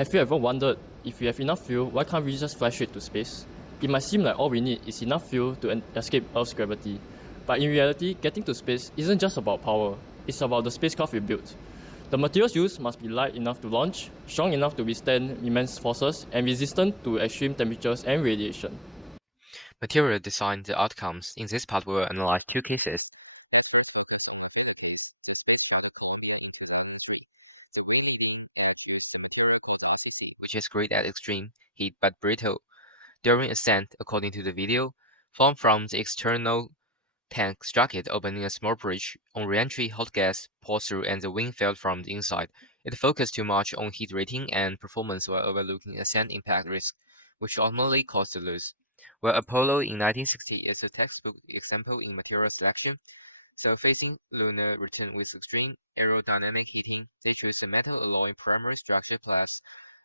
Have you ever wondered, if we have enough fuel, why can't we just fly straight to space? It might seem like all we need is enough fuel to escape Earth's gravity, but in reality, getting to space isn't just about power, it's about the spacecraft we built. The materials used must be light enough to launch, strong enough to withstand immense forces, and resistant to extreme temperatures and radiation. Material design the outcomes. In this part, we will analyze two cases. Let's first focus on a failure case, the Space Shuttle Columbia in 2003. The wing leading edge used a material called RCC, which is great at extreme heat but brittle. During ascent, according to the video, foam from the external tank struck it, opening a small breach. On re-entry, hot gas poured through and the wing failed from the inside. It focused too much on heat rating and performance while overlooking ascent impact risk, which ultimately caused the loss. While Apollo in 1960 is a textbook example in material selection, so facing lunar return with extreme aerodynamic heating, they chose a metal alloy primary structure plus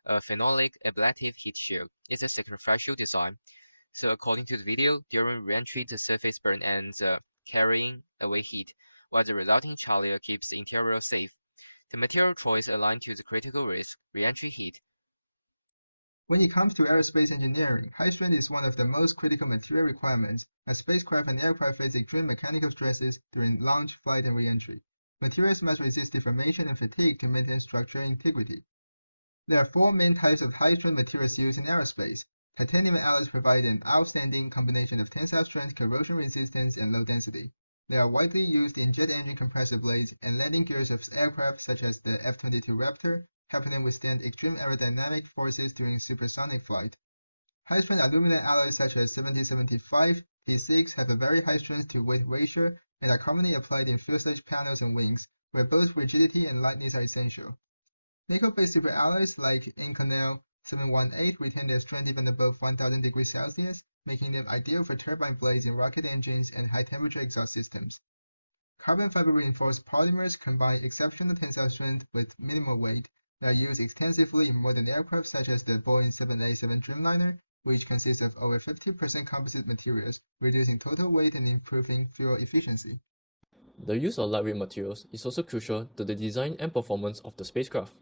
a phenolic ablative heat shield. It's a sacrificial design. So according to the video, during re-entry, the surface burn ends carrying away heat, while the resulting char keeps the interior safe. The material choice aligned to the critical risk, re-entry heat. When it comes to aerospace engineering, high strength is one of the most critical material requirements as spacecraft and aircraft face extreme mechanical stresses during launch, flight, and re-entry. Materials must resist deformation and fatigue to maintain structural integrity. There are four main types of high-strength materials used in aerospace. Titanium alloys provide an outstanding combination of tensile strength, corrosion resistance, and low density. They are widely used in jet engine compressor blades and landing gears of aircraft such as the F-22 Raptor, helping them withstand extreme aerodynamic forces during supersonic flight. High-strength aluminum alloys such as 7075 T6 have a very high strength-to-weight ratio and are commonly applied in fuselage panels and wings, where both rigidity and lightness are essential. Nickel-based superalloys like Inconel 718 retain their strength even above 1000 degrees Celsius, making them ideal for turbine blades in rocket engines and high-temperature exhaust systems. Carbon fiber reinforced polymers combine exceptional tensile strength with minimal weight. They are used extensively in modern aircraft such as the Boeing 787 Dreamliner, which consists of over 50% composite materials, reducing total weight and improving fuel efficiency. The use of lightweight materials is also crucial to the design and performance of the spacecraft.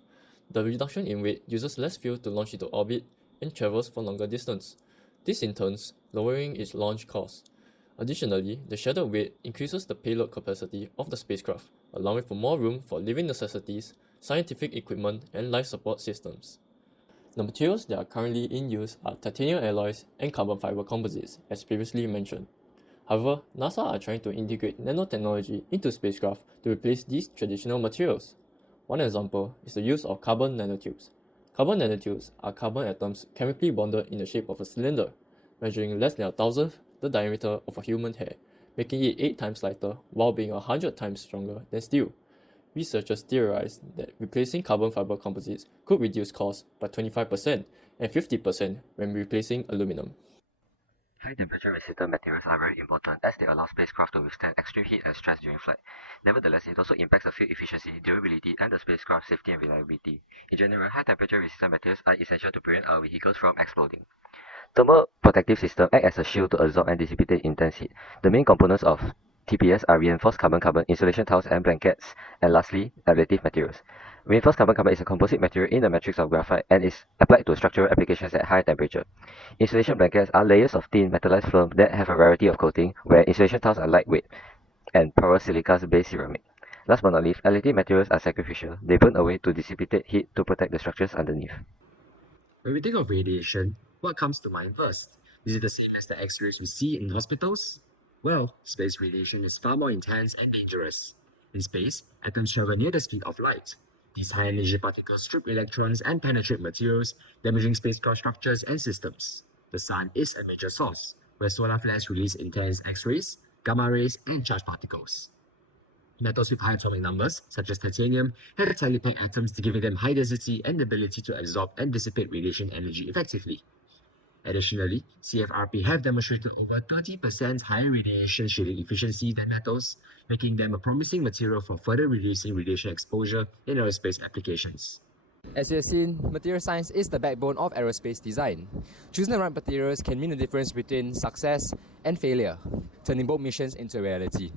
The reduction in weight uses less fuel to launch into orbit and travels for longer distance. This in turn lowering its launch cost. Additionally, the shattered weight increases the payload capacity of the spacecraft, allowing for more room for living necessities, scientific equipment, and life support systems. The materials that are currently in use are titanium alloys and carbon fiber composites, as previously mentioned. However, NASA are trying to integrate nanotechnology into spacecraft to replace these traditional materials. One example is the use of carbon nanotubes. Carbon nanotubes are carbon atoms chemically bonded in the shape of a cylinder, measuring less than 1,000th the diameter of a human hair, making it 8 times lighter while being 100 times stronger than steel. Researchers theorized that replacing carbon fiber composites could reduce costs by 25% and 50% when replacing aluminum. High-temperature resistant materials are very important as they allow spacecraft to withstand extreme heat and stress during flight. Nevertheless, it also impacts the fuel efficiency, durability, and the spacecraft's safety and reliability. In general, high-temperature resistant materials are essential to prevent our vehicles from exploding. Thermal protective systems act as a shield to absorb and dissipate intense heat. The main components of TPS are reinforced carbon-carbon, insulation tiles and blankets, and lastly, ablative materials. Reinforced carbon-carbon is a composite material in the matrix of graphite and is applied to structural applications at high temperature. Insulation blankets are layers of thin metallized film that have a variety of coating, where insulation tiles are lightweight and porous silica-based ceramic. Last but not least, ablative materials are sacrificial. They burn away to dissipate heat to protect the structures underneath. When we think of radiation, what comes to mind first? Is it the same as the X-rays we see in hospitals? Well, space radiation is far more intense and dangerous. In space, atoms travel near the speed of light. These high-energy particles strip electrons and penetrate materials, damaging spacecraft structures and systems. The sun is a major source, where solar flares release intense X-rays, gamma rays, and charged particles. Metals with high atomic numbers, such as titanium, have tightly packed atoms giving them high density and the ability to absorb and dissipate radiation energy effectively. Additionally, CFRP have demonstrated over 30% higher radiation shielding efficiency than metals, making them a promising material for further reducing radiation exposure in aerospace applications. As you have seen, material science is the backbone of aerospace design. Choosing the right materials can mean the difference between success and failure, turning both missions into reality.